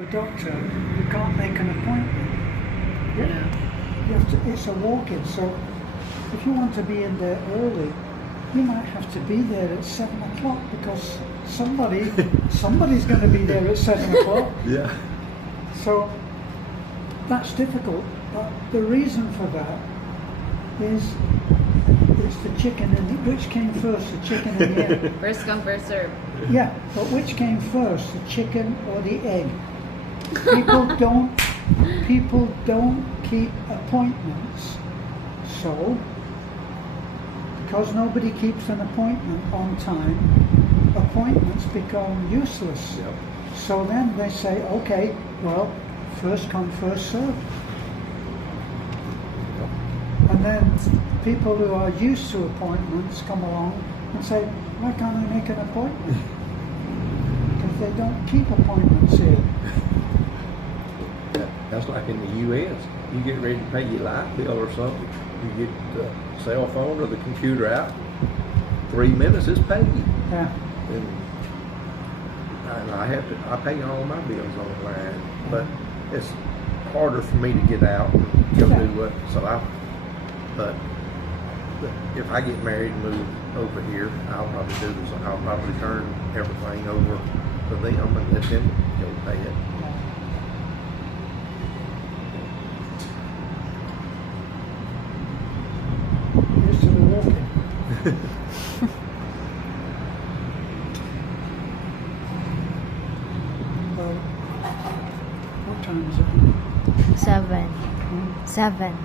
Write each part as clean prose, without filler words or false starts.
A doctor, you can't make an appointment. You have to, it's a walk-in, so if you want to be in there early, you might have to be there at 7 o'clock because somebody's going to be there at 7 o'clock. Yeah. So that's difficult. But the reason for that is it's the chicken and which came first, the chicken and the egg? First come, first serve. Yeah, but which came first, the chicken or the egg? People don't keep appointments. So, because nobody keeps an appointment on time, appointments become useless. Yep. So then they say, okay, well, first come, first serve. And then people who are used to appointments come along and say, why can't I make an appointment? Because they don't keep appointments here. That's like in the U.S. You get ready to pay your light bill or something, you get the cell phone or the computer out, 3 minutes is paid. Yeah. And I pay all my bills online, but it's harder for me to get out and go do what. But if I get married and move over here, I'll probably do this. I'll probably turn everything over to them and let them go pay it. Used to the walking. Well, what time is it? 7. Hmm? 7.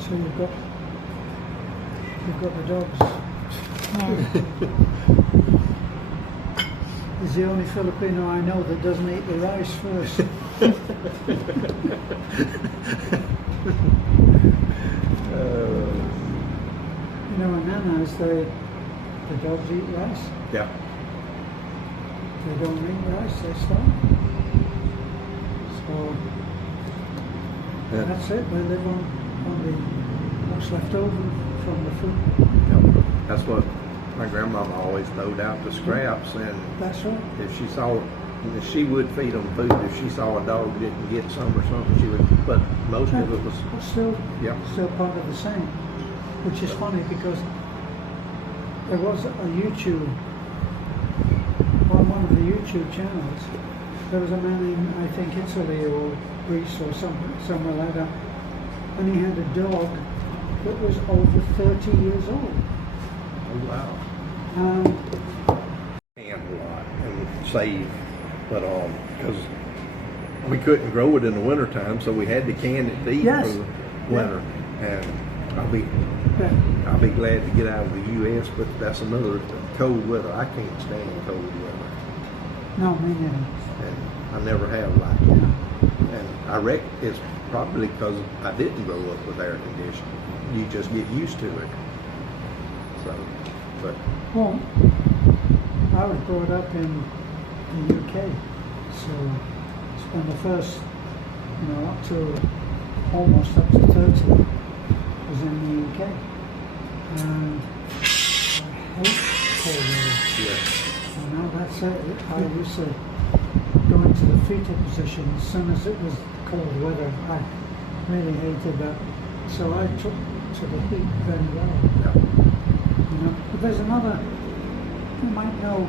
So you've got the dogs. Yeah. He's the only Filipino I know that doesn't eat the rice first. You know, in Nana's, the dogs eat rice. Yeah. They don't eat rice, they starve. So Yeah. that's it. They live on what's left over from the food. Yeah. That's what my grandmama always throwed out the scraps, and That's right. if she would feed them food. If she saw a dog didn't get some or something, she would. But most of it was. But still, Yeah. still part of the same. Which is funny because there was a YouTube, on one of the YouTube channels, there was a man in, I think, Italy or Greece or somewhere like that, and he had a dog that was over 30 years old. Oh wow. And Can a lot and save, but because we couldn't grow it in the wintertime, so we had to can it deep Yes. for the winter. And I'll be glad to get out of the U.S., but that's another cold weather. I can't stand cold weather, no, me neither. and I never have liked it. And I reckon it's probably because I didn't grow up with air conditioning. You just get used to it. So, but Well, I was brought up in the UK, so spent the first, up to almost up to 30 was in the UK, and I hate cold weather. yeah, And now that's it. I used to go into the fetal position as soon as it was cold weather. I really hated that, so I took to the heat very well. yeah. But there's another, you might know,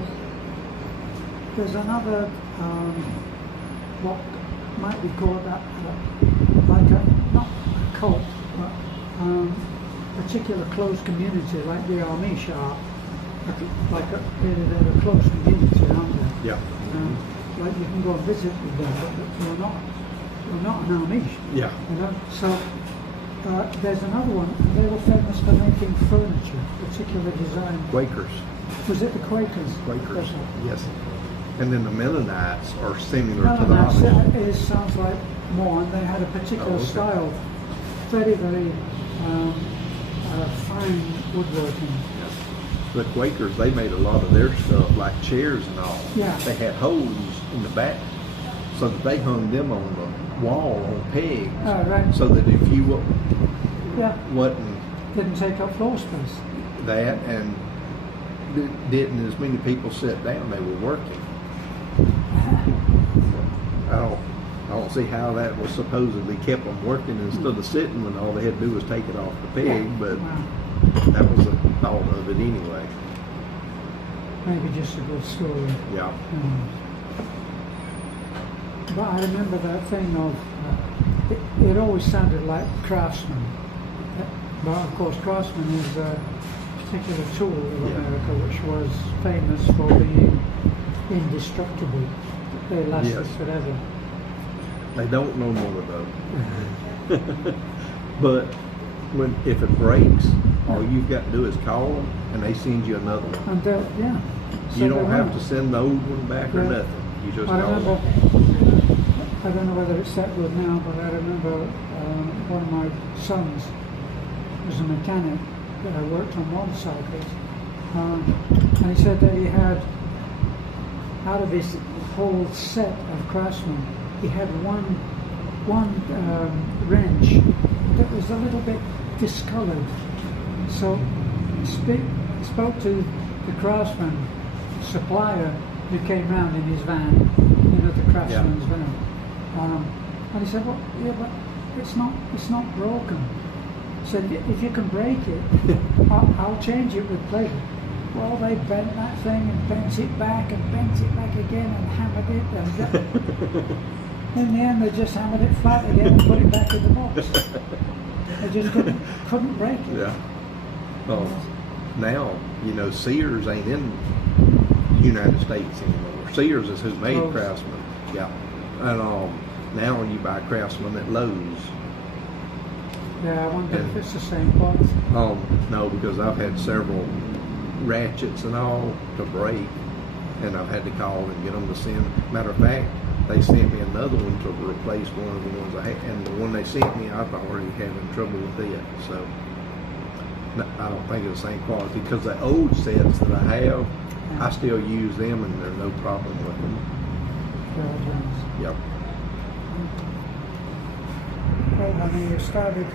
there's another, what might be called that, like not a cult, but particular close community, like the Amish are, they're a close community, aren't they? Yeah. Like you can go and visit with them, but we're not an Amish. Yeah. So there's another one. They were famous for making furniture, particular design. Quakers. Was it the Quakers? Quakers. Yes. And then the Mennonites are similar to the No, Amish. it sounds like more, and they had a particular style, very, very fine woodworking. The Quakers, they made a lot of their stuff, like chairs and all. Yeah. They had holes in the back, so that they hung them on the wall on pegs. Oh, right. So that if you Yeah. wasn't Didn't take up floor space. that, and didn't as many people sit down, they were working. I don't see how that was supposedly kept them working instead of sitting when all they had to do was take it off the peg, but Wow. that was the thought of it anyway. Maybe just a good story. Yeah. But I remember that thing of, it always sounded like Craftsman. But of course Craftsman is a particular tool of Yeah. America which was famous for being indestructible. They lasted Yes. forever. They don't no more though. But if it breaks, all you've got to do is call them and they send you another one. And yeah. So You they don't have were. to send the old one back or Yeah. nothing. You just I call remember, them. I don't know whether it's that good now, but I remember one of my sons was a mechanic that worked on motorcycles, and he said that he had, out of his whole set of Craftsman, he had one wrench that was a little bit discolored. So spoke to the Craftsman supplier who came round in his van, the Craftsman's van, and he said, "Well, yeah, but it's not broken." He said, "If you can break it, I'll change it with pleasure." Well, they bent that thing and bent it back again and hammered it, and in the end they just hammered it flat again and put it back in the box. They just couldn't break it. Yeah. Well, now, Sears ain't in the United States anymore. Sears is who made Oh. Craftsman. Yeah. And now you buy Craftsman at Lowe's. Yeah, I wonder if And- it's the same box. No, because I've had several ratchets and all to break, and I've had to call and get them to send. Matter of fact, they sent me another one to replace one of the ones I had, and the one they sent me, I've already having trouble with it. So I don't think it's the same quality, because the old sets that I have, I still use them, and there's no problem with them. Yep. Well, I mean, you started